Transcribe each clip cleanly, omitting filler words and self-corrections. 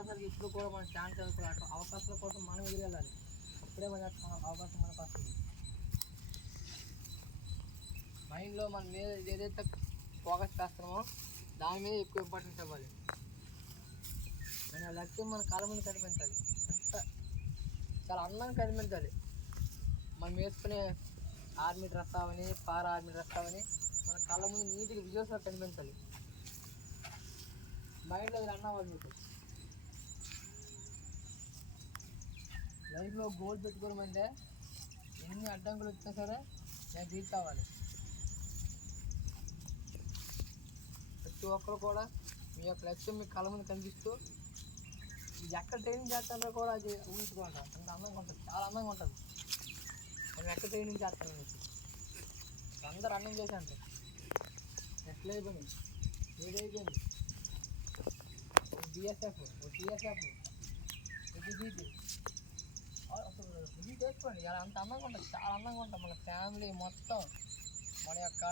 అవకాశాలు ఇప్పుడు కూడా మన ఛాన్స్ అనుకోవాలి, అవకాశాల కోసం మనం ఎదురెళ్ళాలి. అప్పుడే మన అవకాశం మనకు వస్తుంది. మైండ్లో మనం మీద ఏదైతే ఫోకస్ చేస్తున్నామో దాని మీద ఎక్కువ ఇంపార్టెన్స్ ఇవ్వాలి. మన లక్ష్యం మన కాళ్ళ ముందు కనిపించాలి, అంత చాలా అందంగా కనిపించాలి. మనం వేసుకునే ఆర్మీ డ్రెస్ అవని, పారా ఆర్మీ డ్రెస్ అవని మన కళ్ళ ముందు నీట్గా విజువల్స్గా కనిపించాలి. మైండ్లో రన్ అవ్వాలి. మీకు లైఫ్లో గోల్ పెట్టుకోవడమంటే ఎన్ని అడ్డంకులు వచ్చినా సరే నేను తీర్చావాలి. ప్రతి ఒక్కరు కూడా మీ యొక్క లక్ష్యం మీ కళ్ళ ముందు కనిపిస్తూ ఇది ఎక్కడ ట్రైనింగ్ చేస్తారో కూడా అది ఊహించుకుంటారు. అంత అందంగా ఉంటుంది, చాలా అందంగా ఉంటుంది. నేను ఎక్కడ ట్రైనింగ్ చేస్తాను మీకు అందరూ రన్నింగ్ చేసి అంటారు. ఎట్లా అయిపోయింది, ఏదైపోయింది, బిఎస్ఎఫ్, టీఎస్ఎఫ్, ఇది ఇది చేసుకోండి. ఇలా అంత అందంగా ఉంటుంది, చాలా అందంగా ఉంటుంది. మన ఫ్యామిలీ మొత్తం, మన యొక్క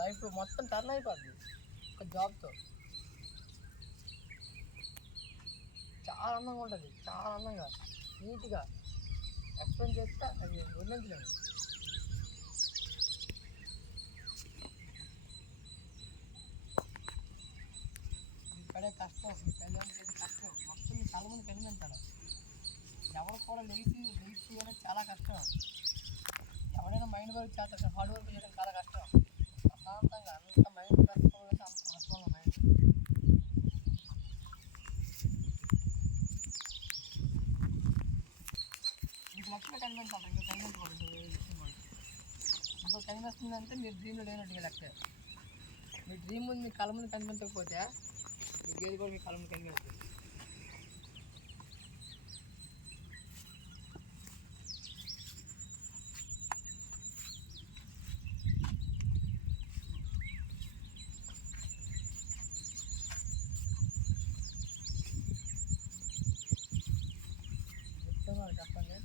లైఫ్ మొత్తం టర్న్ అయిపోద్ది ఒక జాబ్తో. చాలా అందంగా ఉంటుంది, చాలా అందంగా నీట్గా ఎక్స్ప్లెయిన్ చేస్తే అది వర్ణించలేము. పడే కష్టం, మీ తల్లిదండ్రులు కష్టం మొత్తం మీ కళ్ళ ముందు కనిపించాలి. ఎవరు కూడా లేచి చేయడం చాలా కష్టం. ఎవరైనా మైండ్ వర్క్ చేస్తారు, హార్డ్ వర్క్ చేయడం చాలా కష్టం. ప్రశాంతంగా అంత మైండ్ కష్టం, అంత కష్టం మైండ్. మీకు లక్ష్యంగా కనిపించాలి, ఇంకా కనిపించకూడదు. ఇంకా కనిపిస్తుందంటే మీరు డ్రీమ్లో లేనట్టుగా లెక్క. మీ డ్రీమ్ ముందు మీ కళ్ళ ముందు కనిపించకపోతే మీకు ఏది కూడా మీ కళ్ళ ముందు కనిపించదు. చెప్పండి.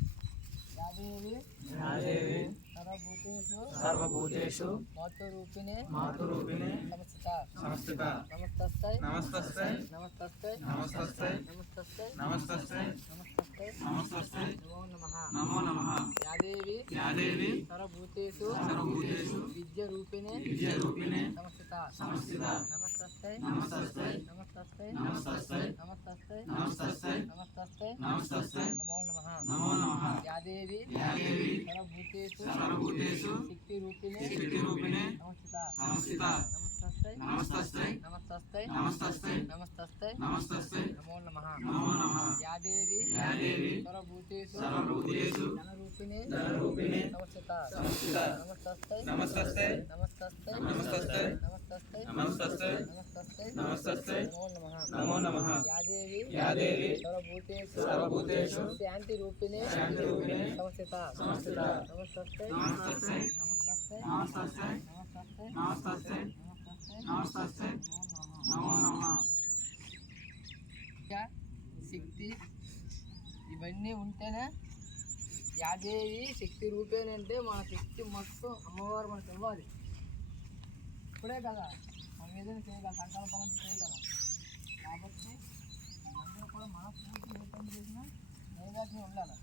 యాదేవి సర్వభూతేషు మాతృరూపిణే సమస్థితా. నమస్తై నమస్తై నమస్తై నమస్తై నమస్తై నమస్తై నమస్తై నమో నమః. యాదేవి సర్వభూతేషు విద్యారూపిణే సమస్థితా. నమస్తై నమస్తై నమస్తై నమస్తై నమస్తై నమో నమః. యాదేవి సర్వభూతేషు శక్తిరూపిణే సమస్థితా. నమస్తై నమో నమః. యాదేవి సర్వభూతేషు ధనరూపిణే సమస్థితా. నమస్తై నమో నమః. యాదేవి సర్వభూతేషు శాంతిరూపిణే సమస్థితా. నమస్తై నమో నమః. శక్తి ఇవన్నీ ఉంటేనే యాదేవి శక్తి రూపేనంటే మన శక్తి మొత్తం అమ్మవారు మనకు ఇవ్వాలి. ఇప్పుడే కదా మనం ఏదైనా చేయగలం, సంకల్పం చేయగలం. కాబట్టి అందరూ కూడా మన పూర్తి ఏ పని చేసినా నైవేద్యం ఉండాలి.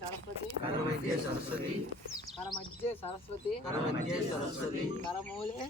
సరస్వతి కరమధ్యే సరస్వతి కరమూలే